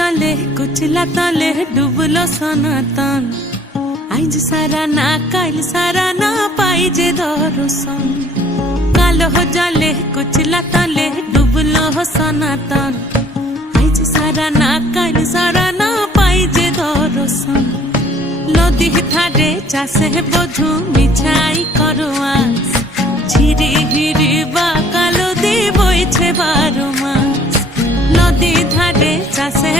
জলে কুচলা তলে ডুবলো সনাতন। আইজ সারা না কাল সারা না পাই যে দর্শন। কালো জলে কুচলা তলে ডুবলো সনাতন। আইজ সারা না কাল সারা না পাই যে দর্শন। নদী ধারে চাষে বধু মিছাই করো আস। ঝিরি হিরি বা কালো দি বইছে 12 মাস। নদী ধারে চাষে